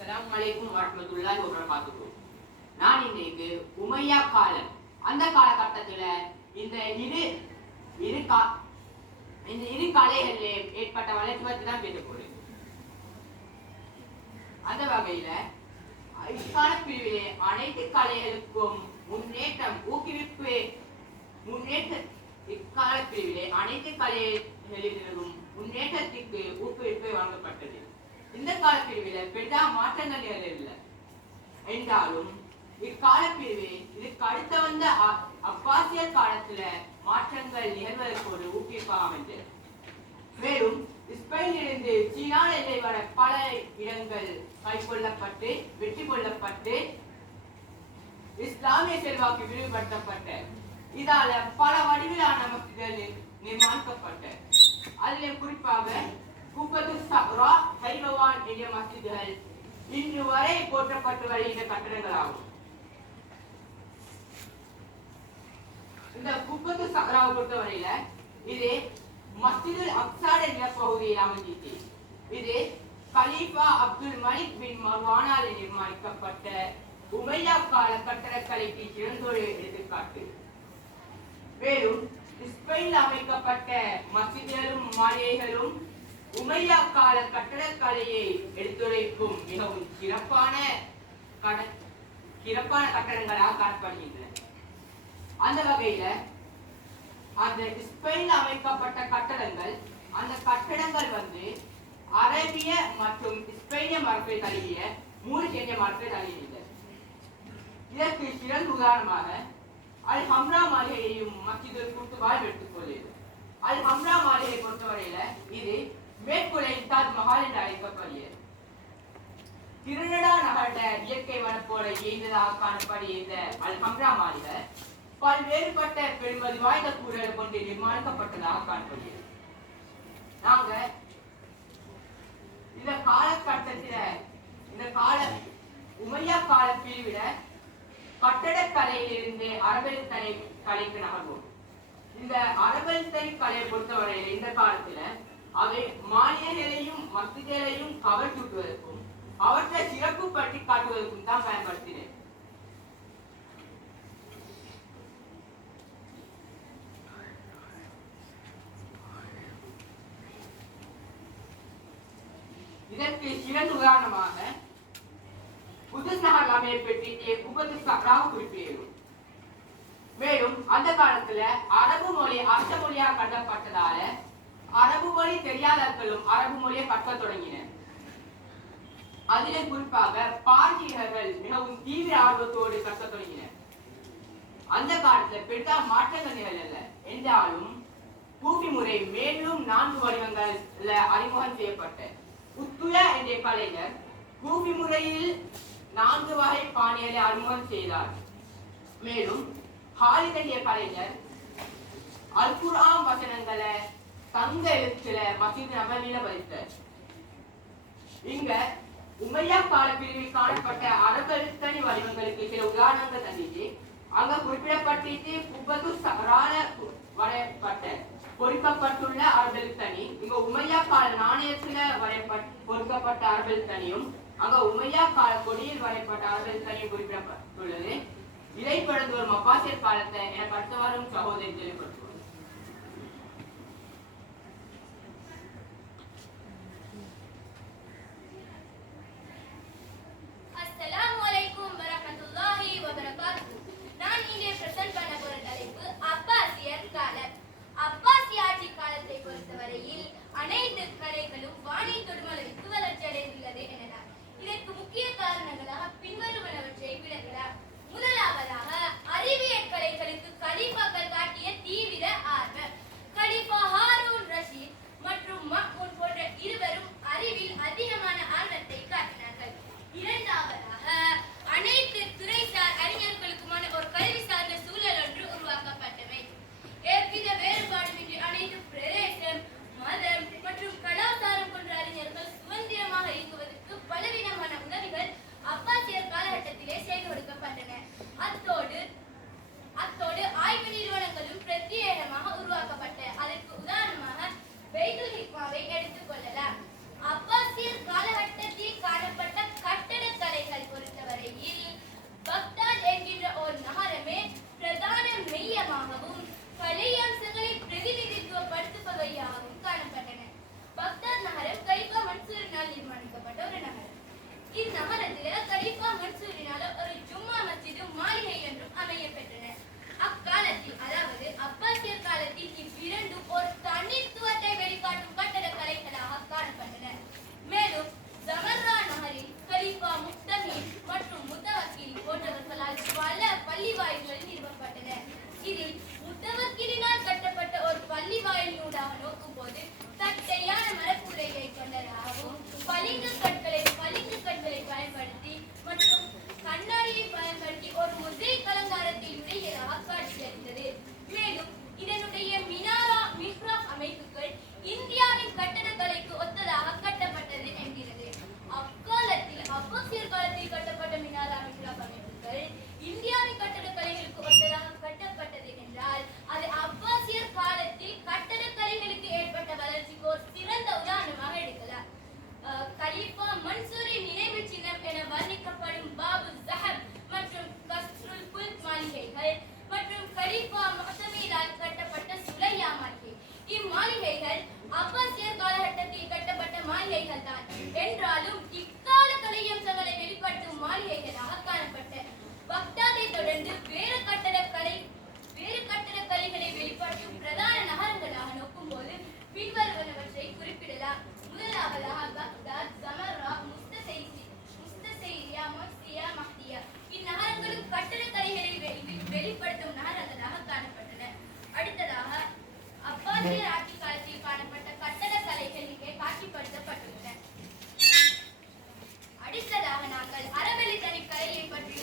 அஸ்லாம் வலைக்கும் வரஹ்மத்துல்லாஹி வபரகாத்துஹு நான் இன்னைக்கு உமையா காலம் அந்த காலகட்டத்துல இந்த இரு இரு கா இந்த இரு கலைகளில் ஏற்பட்ட வளர்ச்சி பற்றி தான் பேச போகிறேன் அந்த வகையில இக்கால பிரிவிலே அனைத்து கலைகளுக்கும் முன்னேற்றம் ஊக்குவிப்பு முன்னேற்ற இக்கால பிரிவிலே அனைத்து கலைகளிலும் முன்னேற்றத்திற்கு ஊக்குவிப்பு வழங்கப்பட்டது. இந்த காலப்பிரிவில பெரிதா மாற்றங்கள் நிகழவில்லை என்றாலும் இக்காலப்பிரிவு இதுக்கு அடுத்த வந்த அப்பாசியர் காலத்துல மாற்றங்கள் நிகழ்வதற்கு ஒரு ஊக்குவிப்பாக அமைந்தது. மேலும் ஸ்பெயினிலிருந்து சீனா எல்லை வர பல இடங்கள் கைக்கொள்ளப்பட்டு வெற்றி கொள்ளப்பட்டு இஸ்லாமிய செல்வாக்கு விரிவுபடுத்தப்பட்ட இதால பல வடிவிலான அமைப்புகள் நிர்மாணிக்கப்பட்ட அதிலே குறிப்பாக குப்பத்து சப்ரா ஹைபவான் என்ற மஸ்ஜிதுகள். இன்று வரை போற்றப்பட்டு வருகின்ற கட்டடங்கள் ஆகும் இந்த குப்பத்து சக்ராவை பொறுத்தவரையில இது மஸ்ஜிதுல் அக்சாட் என்ற பகுதியில் அமைஞ்சிச்சு இது கலீஃபா அப்துல் மலிக் பின் மர்வானால் நிர்மாணிக்கப்பட்ட உமையா கால கட்டடக்கலைக்கு சிறந்தொரு எடுத்துக்காட்டு. மேலும் ஸ்பெயினில் அமைக்கப்பட்ட மசிதிகளும் மாளிகைகளும் உமையா கால கட்டடக்கலையை எடுத்துரைக்கும் மிகவும் சிறப்பான கட சிறப்பான கட்டடங்களாக காணப்படுகின்றன. அந்த வகையில அந்த ஸ்பெயின்ல அமைக்கப்பட்ட கட்டடங்கள் அந்த கட்டடங்கள் வந்து அரேபிய மற்றும் ஸ்பெயினிய மரபை தழுவிய மூணு செஞ்ச மரபை தழுவியது இதற்கு சிறந்த உதாரணமாக அல் ஹம்ரா மாளிகையையும் மத்திய கூட்டு வாழ்வு எடுத்துக் கொள்ளியது அல் ஹம்ரா மாளிகையை பொறுத்தவரையில இது மேற்குலை தாஜ்மஹால் என்று அழைக்கப்படுகிறது திருநடா நகர்ந்த இயற்கை வனப்போட இயந்ததாக காணப்படிய இந்த அல் மாளிகை பல்வேறுபட்ட பெருமதி வாய்ந்த கூறுகளை கொண்டு நிர்மாணிக்கப்பட்டதாக காணப்படுகிறது. நாங்க இந்த காலகட்டத்தில இந்த கால உமையா கால பிரிவிட கட்டடக்கலையிலிருந்து அரபல் கலை கலைக்கு நகர்வோம். இந்த அரபல் தலை கலையை பொறுத்தவரையில் இந்த காலத்துல அவை மானியங்களையும் மக்திகளையும் கவர் சூட்டுவதற்கும் அவற்றை சிறப்பு பற்றி காட்டுவதற்கும் தான் பயன்படுத்தினேன். இதற்கு சிறந்த உதாரணமாக புதுஸ் நகர் அமைப்பெட்டியை குபது சக்ராக குறிப்பிடும் மேலும் அந்த காலத்துல அரபு மொழி அர்த்த மொழியாக கருதப்பட்டதால அரபு மொழி தெரியாதவர்களும் அரபு மொழியை கற்க தொடங்கினர். அதிலே குறிப்பாக பார்சிகர்கள் மிகவும் தீவிர ஆர்வத்தோடு கற்க தொடங்கினர். அந்த காலத்துல பெரிதா மாற்றங்கள் நிகழல என்றாலும் கூப்பி முறை மேலும் நான்கு வடிவங்கள்ல அறிமுகம் செய்யப்பட்ட உத்துயா என்ற கலைஞர் கூப்பி முறையில் நான்கு வகை பாணிகளை அறிமுகம் செய்தார். மேலும் ஹாலித் என்ற கலைஞர் அல் வசனங்களை தங்க எழுத்துல மசீது நபவியில பதித்தார் இங்க உமையா கால பிரிவில் காணப்பட்ட அரபு வடிவங்களுக்கு சில உதாரணங்கள் தந்துச்சு அங்க குறிப்பிடப்பட்டிட்டு குப்பத்து சகரால வரையப்பட்ட பொறிக்கப்பட்டுள்ள அரபெழுத்தணி இங்க உமையா கால நாணயத்துல வரையப்பட்ட பொறிக்கப்பட்ட அரபெழுத்தணியும் அங்க உமையா கால கொடியில் வரையப்பட்ட அரபெழுத்தணியும் குறிப்பிடப்பட்டுள்ளது. இதை தொடர்ந்து வரும் அப்பாசியர் காலத்தை எனக்கு அடுத்த வாரம் சகோதரி தெளிவுபடுத்தும் பக்தாதை தொடர்ந்து வேறு கட்டடக்கலை வேறு கட்டடக்கலைகளை வெளிப்படுத்தும் பிரதான நகரங்களாக நோக்கும்போது பின்வருவனவற்றை குறிப்பிடலாம். முதலாவதாக பக்தாத் சமர்ரா முஸ்தசைசி முஸ்தசைரியா மொஸ்தியா மஹ்தியா. இந்நகரங்களும் கட்டடக்கலைகளை வெளி- வெளிப்படுத்தும் நகரங்களாக காணப்பட்டன. அடுத்ததாக அப்பாசியர் ஆட்சி காலத்தில் காணப்பட்ட கட்டடக்கலைகள் இங்கே காட்சிப்படுத்தப்பட்டுள்ளன. அடுத்ததாக நாங்கள் அறவெளி தனி பற்றி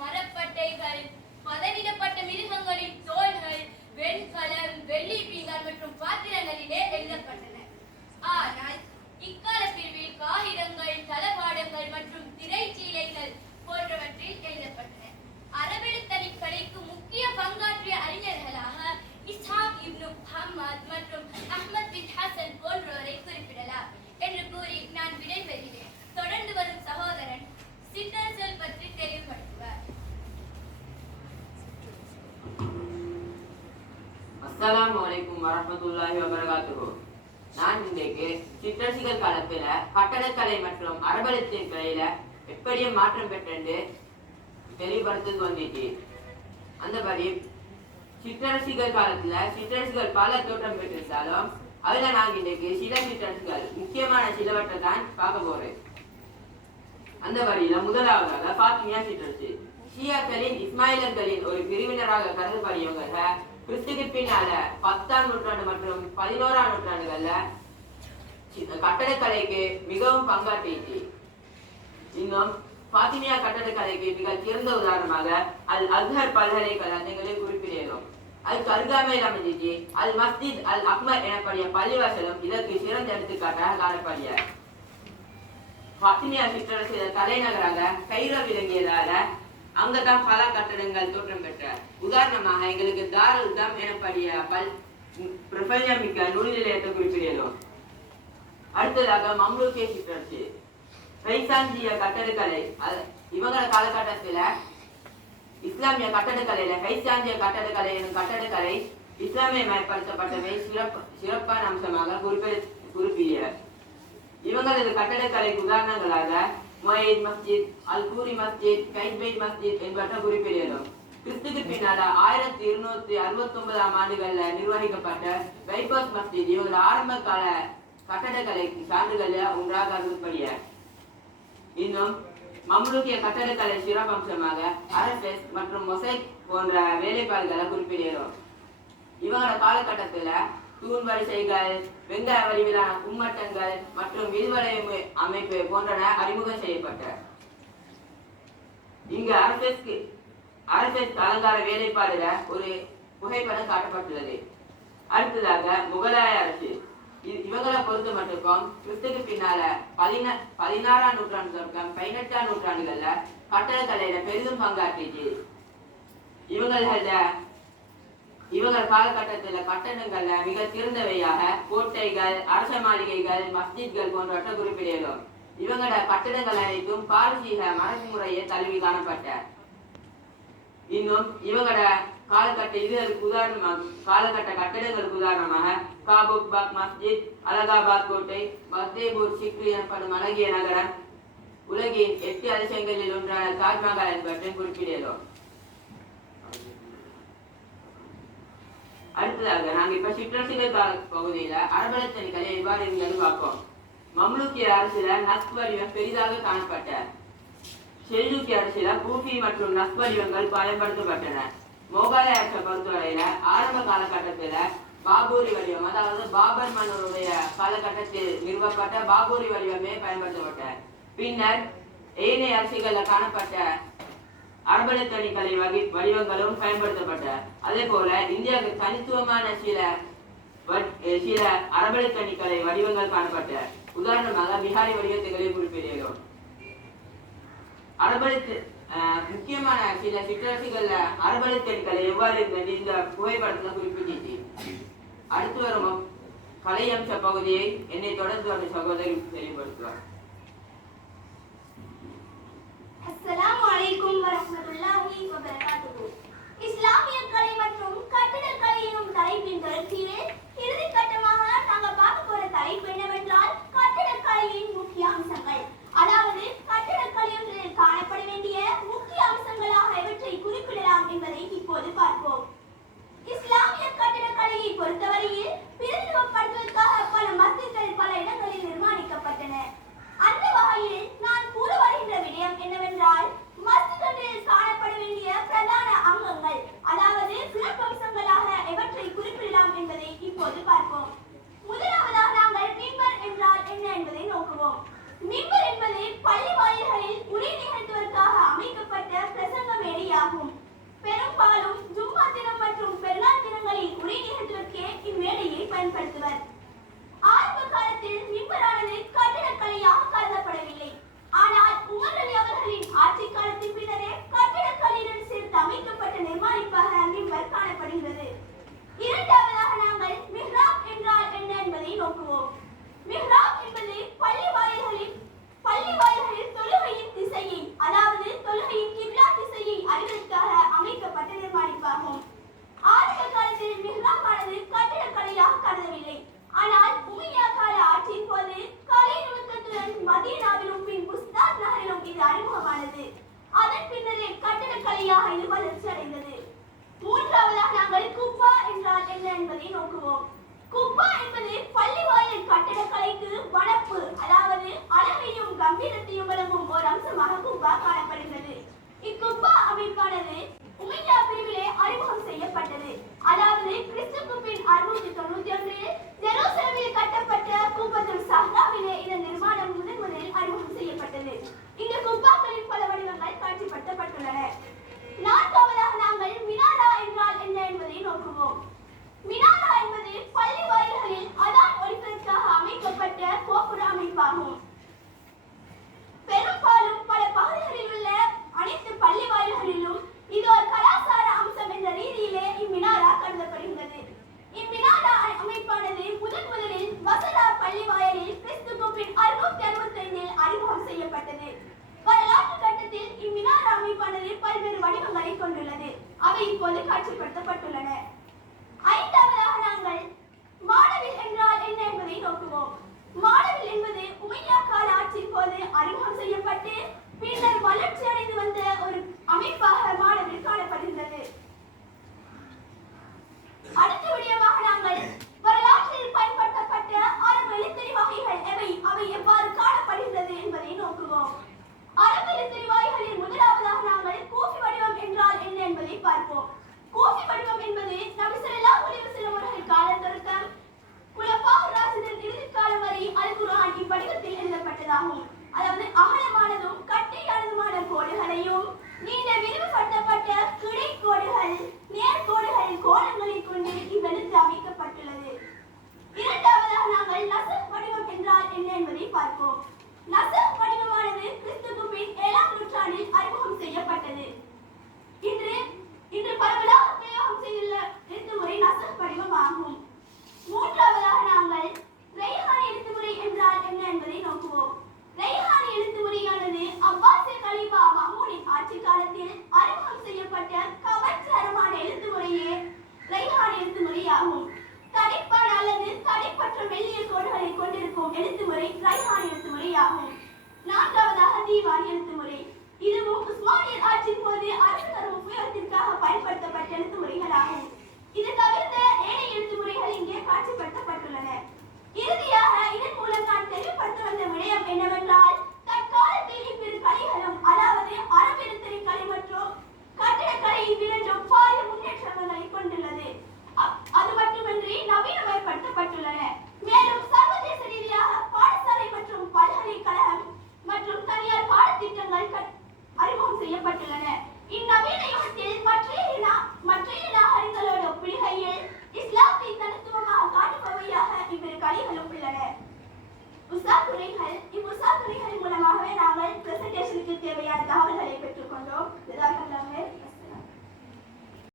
மரப்பட்டைகள் பதனிடப்பட்ட மிருகங்களின் தோள்கள் வெண்கலம் வெள்ளி பீங்கான் மற்றும் பாத்திரங்களிலே எழுதப்பட்டன ஆனால் இக்கால பிரிவில் காகிதங்கள் தளபாடங்கள் மற்றும் திரைச்சீலைகள் போன்றவற்றில் எழுதப்பட்டன. அரபெழுத்தறி கலைக்கு முக்கிய பங்காற்றிய அறிஞர்களாக இஸ்ஹாக் இப்னு முஹம்மத் மற்றும் அஹ்மத் பின் ஹசன் போன்றோரை குறிப்பிடலாம் என்று கூறி நான் விடைபெறுகிறேன். தொடர்ந்து வரும் சகோதரன் சிற்றரசல் பற்றி தெளிவுபடுத்துவார். அஸ்ஸலாமு அலைக்கும் வபரகாத்துஹு. நான் இன்றைக்கு சிற்றரசிகள் காலத்துல கட்டடக்கலை மற்றும் அரபலத்தின் கலையில எப்படியும் மாற்றம் பெற்று தெளிவுபடுத்த வந்துச்சு அந்தபடி சிற்றரசிகள் காலத்துல சிற்றரசிகள் பல தோற்றம் பெற்றிருந்தாலும் அதுல நான் இன்றைக்கு சில சிற்றரசுகள் முக்கியமான சிலவற்றை தான் பார்க்க போறேன். அந்த வழியில முதலாவதாக பாத்திமியா சிற்றரசு ஷியாக்களின் இஸ்மாயிலர்களின் ஒரு பிரிவினராக கருதப்படுறவங்க கிறிஸ்துக்கு பின்னால பத்தாம் நூற்றாண்டு மற்றும் பதினோராம் நூற்றாண்டுகள்ல கட்டடக்கலைக்கு மிகவும் பங்காற்றிச்சு இன்னும் பாத்திமியா கட்டடக்கலைக்கு மிக சிறந்த உதாரணமாக அல் அஸ்ஹர் பல்கலைக்கழகங்களை குறிப்பிடலாம். அல் அருகாமையில் அமைஞ்சிச்சு. அல் மஸ்ஜித் அல் அக்மர் எனப்படிய பள்ளிவாசலும் இதற்கு சிறந்த எடுத்துக்காட்டாக காணப்படுகிறார் பாத்தினியார் சிற்றரசு தலைநகராக கைரோ விளங்கியதால அங்கதான் பல கட்டடங்கள் தோற்றம் பெற்ற உதாரணமாக எங்களுக்கு தாருல் தம் எனப்படிய பல் பிரபஞ்சமிக்க நூல் நிலையத்தை குறிப்பிடலாம் அடுத்ததாக மம்லூக்கிய சிற்றரசு. பைசாந்திய கட்டடக்கலை இவங்கள காலகட்டத்துல இஸ்லாமிய கட்டடக்கலையில கைசாந்திய கட்டடக்கலை எனும் கட்டடக்கலை இஸ்லாமியமயப்படுத்தப்பட்டவை சிறப்பு சிறப்பான அம்சமாக குறிப்பிட குறிப்பிய இவங்களது கட்டடக்கலைக்கு உதாரணங்களாக மொயீத் மஸ்ஜித் அல் கூரி மஸ்ஜித் கைபெய் மஸ்ஜித் என்பவற்றை குறிப்பிடலாம். கிறிஸ்துக்கு பின்னால ஆயிரத்தி இருநூத்தி அறுபத்தி ஒன்பதாம் ஆண்டுகள்ல நிர்வகிக்கப்பட்ட வைபஸ் மஸ்ஜித் இவங்க ஆரம்ப கால கட்டடக்கலை சான்றுகள்ல ஒன்றாக கருதப்படிய இன்னும் மம்லூக்கிய கட்டடக்கலை சிறப்பம்சமாக அரசஸ் மற்றும் மொசைக் போன்ற வேலைப்பாடுகளை குறிப்பிடுகிறோம் இவங்களோட காலகட்டத்துல தூண் வரிசைகள் வெங்காய வடிவிலான கும்மட்டங்கள் மற்றும் விரிவலை அமைப்பு போன்றன அறிமுகம் செய்யப்பட்ட. இங்கு அரசு அரசு அலங்கார வேலைப்பாடுல ஒரு புகைப்படம் காட்டப்பட்டுள்ளது. அடுத்ததாக முகலாய அரசு. இவங்களை பொறுத்த மட்டுக்கும் கிறிஸ்துக்கு பின்னால பதின பதினாறாம் நூற்றாண்டு தொடக்கம் பதினெட்டாம் நூற்றாண்டுகள்ல கட்டடக்கலையில பெரிதும் பங்காற்றிச்சு இவங்கள இவங்கள் காலகட்டத்தில் பட்டணங்கள்ல மிக சிறந்தவையாக கோட்டைகள் அரச மாளிகைகள் மஸ்ஜித்கள் போன்றவற்றை குறிப்பிடலாம் இவங்களோட கட்டடங்கள் அனைத்தும் பாரசீக மரபு தழுவி காணப்பட்ட. இன்னும் இவங்களோட காலகட்ட இதற்கு உதாரணமாக காலகட்ட கட்டடங்களுக்கு உதாரணமாக காபூக் பாக் மஸ்ஜித் அலகாபாத் கோட்டை பக்தேபூர் சிக்ரி எனப்படும் அழகிய நகரம் உலகின் எட்டு அதிசயங்களில் ஒன்றான தாஜ்மஹால் என்பவற்றை குறிப்பிடலாம். அடுத்ததாக நாங்க இப்ப சிற்றரசுகள் பகுதியில் பகுதியில கலை எவ்வாறு இருந்தது பார்ப்போம். மம்லூக்கிய அரசுல நக் வடிவம் பெரிதாக காணப்பட்ட. செல்ஜூக்கிய அரசில் கூஃபி மற்றும் நக் வடிவங்கள் பயன்படுத்தப்பட்டன. மோகாலய அரசை பொறுத்தவரையில் ஆரம்ப காலகட்டத்துல பாபூரி வடிவம் அதாவது பாபர் மன்னருடைய காலகட்டத்தில் நிறுவப்பட்ட பாபூரி வடிவமே பயன்படுத்தப்பட்ட. பின்னர் ஏனைய அரசுகள்ல காணப்பட்ட அரபலத்தனி கலை வகை வடிவங்களும் பயன்படுத்தப்பட்ட. அதே போல இந்தியாவுக்கு தனித்துவமான சில சில அஹ் சில கலை வடிவங்கள் காணப்பட்ட. உதாரணமாக பிஹாரி வடிவத்துகளை குறிப்பிடுகிறோம். அரபலத்து அஹ், முக்கியமான சில சிற்றரசுகள்ல அரபலத்தனி கலை எவ்வாறு இருந்தது இந்த புகைப்படத்துல குறிப்பிட்டு அடுத்து வரும் கலை அம்ச பகுதியை என்னை தொடர்ந்து வரும் சகோதரி தெளிவுபடுத்துவார் அஸ்ஸலாமு அலைக்கும் வரஹ்மத்துல்லாஹி வபரகாத்துஹு. இஸ்லாமிய கலை மற்றும் கட்டிடக்கலை எனும் தலைப்பின் தொடர்ச்சியிலே இறுதி கட்டமாக நாங்க பார்க்க போற தலைப்பு என்னவென்றால் கட்டிடக்கலையின் முக்கிய அம்சங்கள். அதாவது கட்டிடக்கலை காணப்பட வேண்டிய